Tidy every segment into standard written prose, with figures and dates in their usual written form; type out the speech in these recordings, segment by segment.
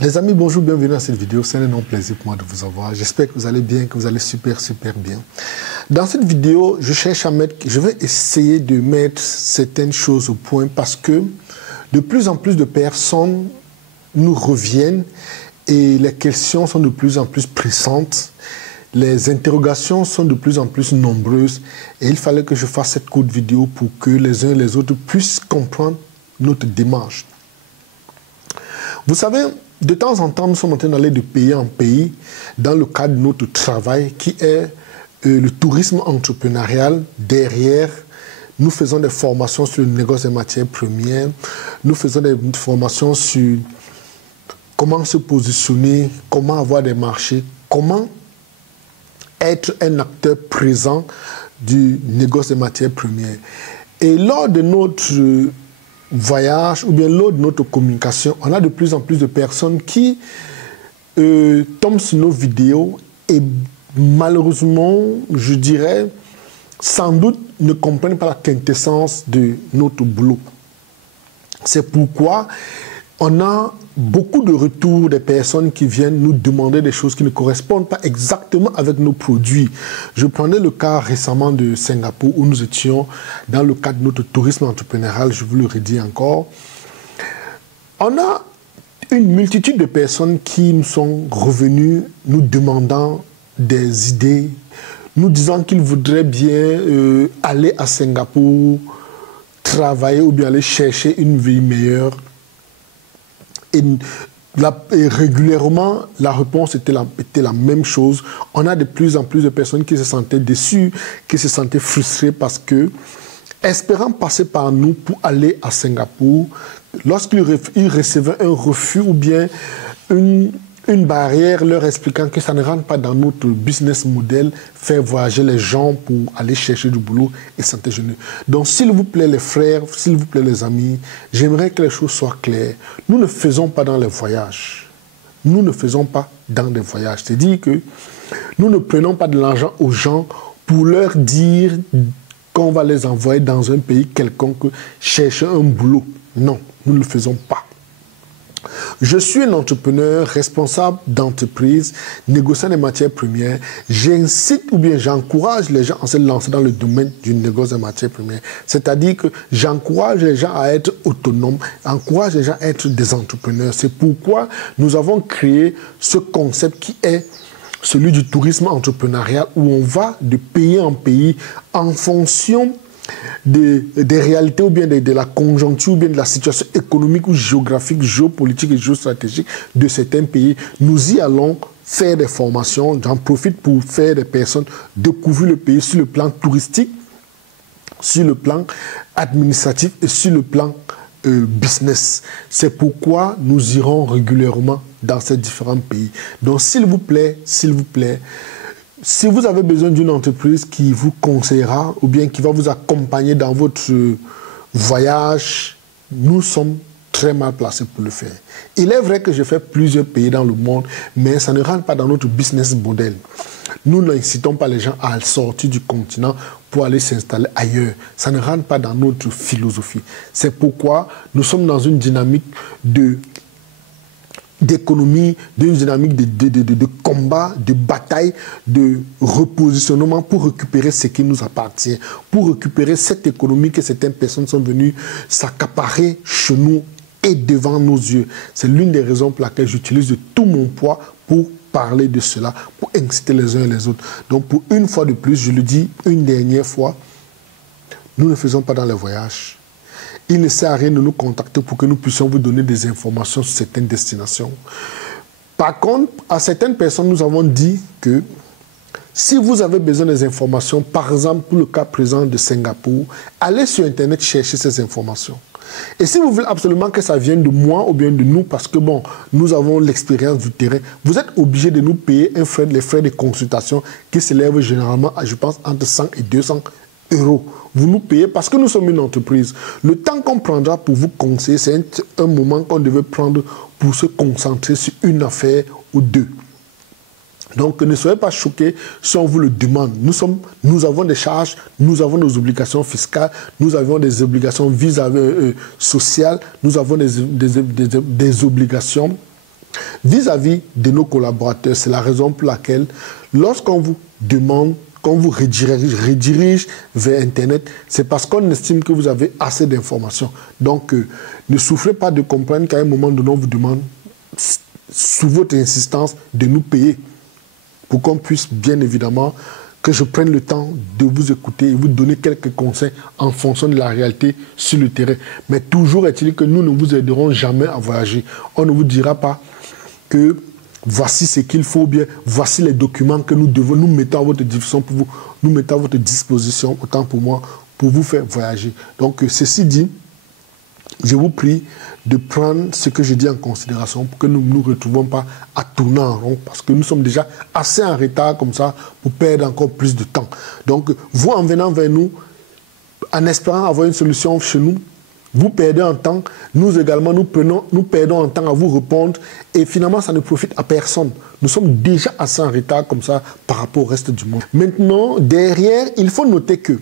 Les amis, bonjour, bienvenue à cette vidéo. C'est un énorme plaisir pour moi de vous avoir. J'espère que vous allez bien, que vous allez super bien. Dans cette vidéo, je vais essayer de mettre certaines choses au point parce que de plus en plus de personnes nous reviennent et les questions sont de plus en plus pressantes. Les interrogations sont de plus en plus nombreuses et il fallait que je fasse cette courte vidéo pour que les uns et les autres puissent comprendre notre démarche. Vous savez, de temps en temps, nous sommes en train d'aller de pays en pays dans le cadre de notre travail qui est le tourisme entrepreneurial. Derrière, nous faisons des formations sur le négoce des matières premières, nous faisons des formations sur comment se positionner, comment avoir des marchés, comment être un acteur présent du négoce des matières premières. Et lors de notre voyage ou bien lors de notre communication, on a de plus en plus de personnes qui tombent sur nos vidéos et malheureusement, je dirais, sans doute ne comprennent pas la quintessence de notre boulot. C'est pourquoi on a beaucoup de retours des personnes qui viennent nous demander des choses qui ne correspondent pas exactement avec nos produits. Je prenais le cas récemment de Singapour où nous étions dans le cadre de notre tourisme entrepreneurial, je vous le redis encore. On a une multitude de personnes qui nous sont revenues nous demandant des idées, nous disant qu'ils voudraient bien aller à Singapour, travailler ou bien aller chercher une vie meilleure. Et régulièrement, la réponse était la même chose. On a de plus en plus de personnes qui se sentaient déçues, qui se sentaient frustrées parce que, espérant passer par nous pour aller à Singapour, lorsqu'ils recevaient un refus ou bien une barrière leur expliquant que ça ne rentre pas dans notre business model, faire voyager les gens pour aller chercher du boulot et santé jeune. Donc, s'il vous plaît, les frères, s'il vous plaît, les amis, j'aimerais que les choses soient claires. Nous ne faisons pas dans les voyages. Nous ne faisons pas dans des voyages. C'est-à-dire que nous ne prenons pas de l'argent aux gens pour leur dire qu'on va les envoyer dans un pays quelconque chercher un boulot. Non, nous ne le faisons pas. Je suis un entrepreneur responsable d'entreprise, négociant des matières premières. J'incite ou bien j'encourage les gens à se lancer dans le domaine du négoce des matières premières. C'est-à-dire que j'encourage les gens à être autonomes, j'encourage les gens à être des entrepreneurs. C'est pourquoi nous avons créé ce concept qui est celui du tourisme entrepreneurial où on va de pays en pays en fonction des réalités ou bien de la conjoncture ou bien de la situation économique ou géographique, géopolitique et géostratégique de certains pays. Nous y allons faire des formations. J'en profite pour faire des personnes découvrir le pays sur le plan touristique, sur le plan administratif et sur le plan business. C'est pourquoi nous irons régulièrement dans ces différents pays. Donc s'il vous plaît, si vous avez besoin d'une entreprise qui vous conseillera ou bien qui va vous accompagner dans votre voyage, nous sommes très mal placés pour le faire. Il est vrai que je fais plusieurs pays dans le monde, mais ça ne rentre pas dans notre business model. Nous n'incitons pas les gens à sortir du continent pour aller s'installer ailleurs. Ça ne rentre pas dans notre philosophie. C'est pourquoi nous sommes dans une dynamique d'économie, d'une dynamique de combat, de bataille, de repositionnement pour récupérer ce qui nous appartient, pour récupérer cette économie que certaines personnes sont venues s'accaparer chez nous et devant nos yeux. C'est l'une des raisons pour laquelle j'utilise de tout mon poids pour parler de cela, pour inciter les uns et les autres. Donc pour une fois de plus, je le dis une dernière fois, nous ne faisons pas dans les voyages. Il ne sert à rien de nous contacter pour que nous puissions vous donner des informations sur certaines destinations. Par contre, à certaines personnes, nous avons dit que si vous avez besoin des informations, par exemple pour le cas présent de Singapour, allez sur Internet chercher ces informations. Et si vous voulez absolument que ça vienne de moi ou bien de nous, parce que bon, nous avons l'expérience du terrain, vous êtes obligé de nous payer les frais de consultation qui s'élèvent généralement à, je pense, entre 100 et 200 euros. Vous nous payez parce que nous sommes une entreprise. Le temps qu'on prendra pour vous conseiller, c'est un moment qu'on devait prendre pour se concentrer sur une affaire ou deux. Donc ne soyez pas choqués si on vous le demande. Nous avons des charges, nous avons nos obligations fiscales, nous avons des obligations vis-à-vis sociales, nous avons des obligations Vis-à-vis de nos collaborateurs, c'est la raison pour laquelle, lorsqu'on vous demande, qu'on vous redirige vers Internet, c'est parce qu'on estime que vous avez assez d'informations. Donc, ne souffrez pas de comprendre qu'à un moment donné, on vous demande, sous votre insistance, de nous payer pour qu'on puisse, bien évidemment, que je prenne le temps de vous écouter et vous donner quelques conseils en fonction de la réalité sur le terrain. Mais toujours est-il que nous ne vous aiderons jamais à voyager. On ne vous dira pas que voici ce qu'il faut bien, voici les documents que nous mettons à votre disposition pour vous, nous mettons à votre disposition, autant pour moi, pour vous faire voyager. Donc, ceci dit, je vous prie de prendre ce que je dis en considération pour que nous ne nous retrouvons pas à tourner en rond, parce que nous sommes déjà assez en retard comme ça pour perdre encore plus de temps. Donc, vous, en venant vers nous, en espérant avoir une solution chez nous, vous perdez en temps, nous également, nous perdons en temps à vous répondre et finalement, ça ne profite à personne. Nous sommes déjà assez en retard comme ça par rapport au reste du monde. Maintenant, derrière, il faut noter que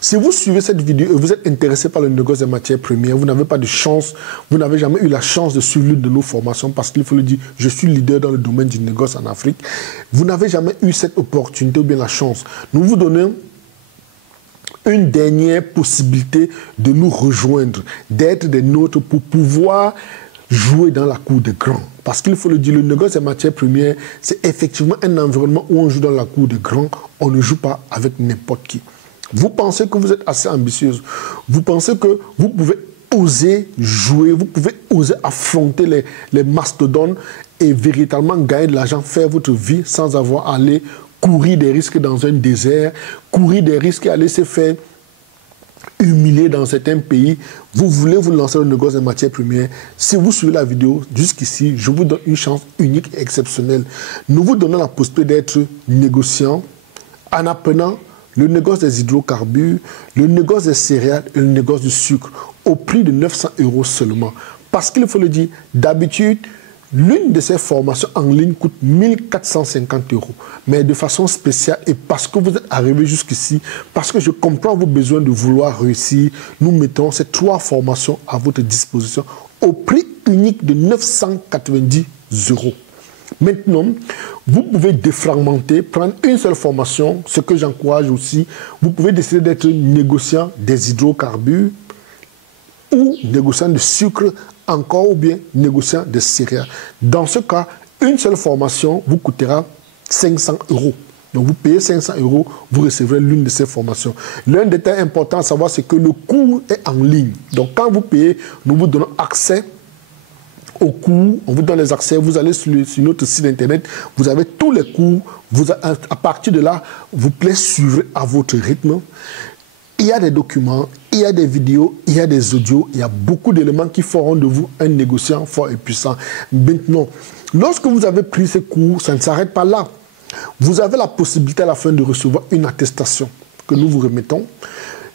si vous suivez cette vidéo et vous êtes intéressé par le négoce des matières premières, vous n'avez pas de chance, vous n'avez jamais eu la chance de suivre l'une de nos formations parce qu'il faut le dire, je suis leader dans le domaine du négoce en Afrique. Vous n'avez jamais eu cette opportunité ou bien la chance. Nous vous donnons une dernière possibilité de nous rejoindre, d'être des nôtres pour pouvoir jouer dans la cour des grands. Parce qu'il faut le dire, le négoce des matières premières, c'est effectivement un environnement où on joue dans la cour des grands, on ne joue pas avec n'importe qui. Vous pensez que vous êtes assez ambitieuse, vous pensez que vous pouvez oser jouer, vous pouvez oser affronter les mastodontes et véritablement gagner de l'argent, faire votre vie sans avoir à aller courir des risques dans un désert, courir des risques et aller se faire humilier dans certains pays. Vous voulez vous lancer dans le négoce des matières premières. Si vous suivez la vidéo jusqu'ici, je vous donne une chance unique et exceptionnelle. Nous vous donnons la possibilité d'être négociant en apprenant le négoce des hydrocarbures, le négoce des céréales et le négoce du sucre au prix de 900 € seulement. Parce qu'il faut le dire, d'habitude, l'une de ces formations en ligne coûte 1450 €. Mais de façon spéciale, et parce que vous êtes arrivé jusqu'ici, parce que je comprends vos besoins de vouloir réussir, nous mettons ces 3 formations à votre disposition au prix unique de 990 €. Maintenant, vous pouvez défragmenter, prendre une seule formation, ce que j'encourage aussi. Vous pouvez décider d'être négociant des hydrocarbures ou négociant de sucre encore ou bien négociant des céréales. Dans ce cas, une seule formation vous coûtera 500 €. Donc vous payez 500 €, vous recevrez l'une de ces formations. L'un détail important à savoir, c'est que le cours est en ligne. Donc quand vous payez, nous vous donnons accès au cours, on vous donne les accès, vous allez sur notre site internet, vous avez tous les cours, à partir de là, vous pouvez suivre à votre rythme. Il y a des documents, il y a des vidéos, il y a des audios, il y a beaucoup d'éléments qui feront de vous un négociant fort et puissant. Maintenant, lorsque vous avez pris ces cours, ça ne s'arrête pas là. Vous avez la possibilité à la fin de recevoir une attestation que nous vous remettons.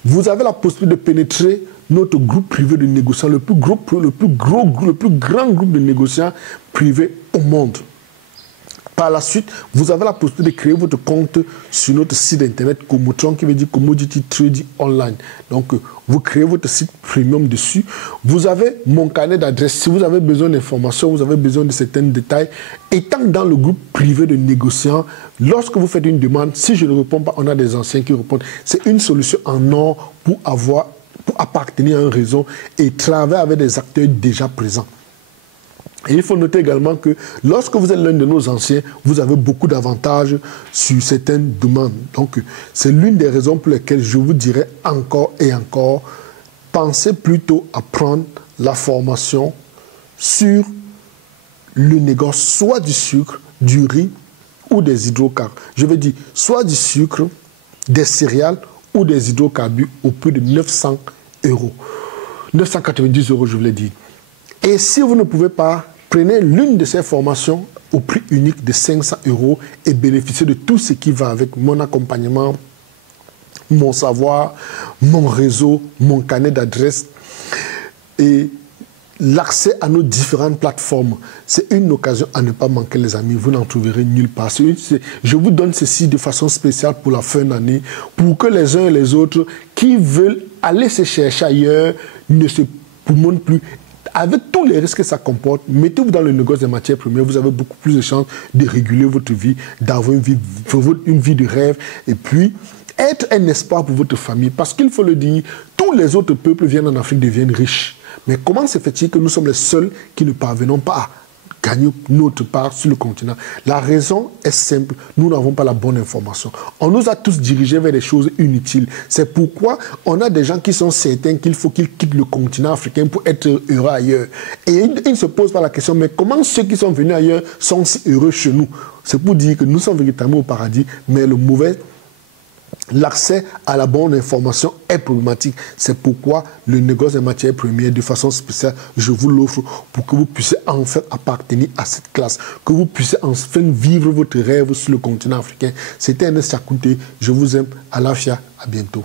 Vous avez la possibilité de pénétrer notre groupe privé de négociants, le plus grand groupe de négociants privés au monde. Par la suite, vous avez la possibilité de créer votre compte sur notre site internet Comotron, qui veut dire Commodity Trading Online. Donc, vous créez votre site premium dessus. Vous avez mon carnet d'adresse. Si vous avez besoin d'informations, vous avez besoin de certains détails. Étant dans le groupe privé de négociants, lorsque vous faites une demande, si je ne réponds pas, on a des anciens qui répondent. C'est une solution en or pour appartenir à un réseau et travailler avec des acteurs déjà présents. Et il faut noter également que lorsque vous êtes l'un de nos anciens, vous avez beaucoup d'avantages sur certaines demandes. Donc, c'est l'une des raisons pour lesquelles je vous dirais encore et encore, pensez plutôt à prendre la formation sur le négoce, soit du sucre, du riz ou des hydrocarbures. Je veux dire, soit du sucre, des céréales ou des hydrocarbures au prix de 900 €. 990 €, je vous l'ai dit. Et si vous ne pouvez pas, prenez l'une de ces formations au prix unique de 500 € et bénéficiez de tout ce qui va avec mon accompagnement, mon savoir, mon réseau, mon carnet d'adresses et l'accès à nos différentes plateformes. C'est une occasion à ne pas manquer, les amis. Vous n'en trouverez nulle part. Je vous donne ceci de façon spéciale pour la fin d'année, pour que les uns et les autres qui veulent aller se chercher ailleurs ne se poumonent plus. avec tous les risques que ça comporte, mettez-vous dans le négoce des matières premières, vous avez beaucoup plus de chances de réguler votre vie, d'avoir une vie de rêve, et puis être un espoir pour votre famille. Parce qu'il faut le dire, tous les autres peuples viennent en Afrique, deviennent riches. Mais comment se fait-il que nous sommes les seuls qui ne parvenons pas à gagner notre part sur le continent? La raison est simple, nous n'avons pas la bonne information. On nous a tous dirigés vers des choses inutiles. C'est pourquoi on a des gens qui sont certains qu'il faut qu'ils quittent le continent africain pour être heureux ailleurs. Et ils ne se posent pas la question, mais comment ceux qui sont venus ailleurs sont si heureux chez nous? C'est pour dire que nous sommes véritablement au paradis, mais l'accès à la bonne information est problématique. C'est pourquoi le négoce des matières premières, de façon spéciale, je vous l'offre pour que vous puissiez enfin appartenir à cette classe, que vous puissiez enfin vivre votre rêve sur le continent africain. C'était Ernest Chakounté. Je vous aime. À la FIA. À bientôt.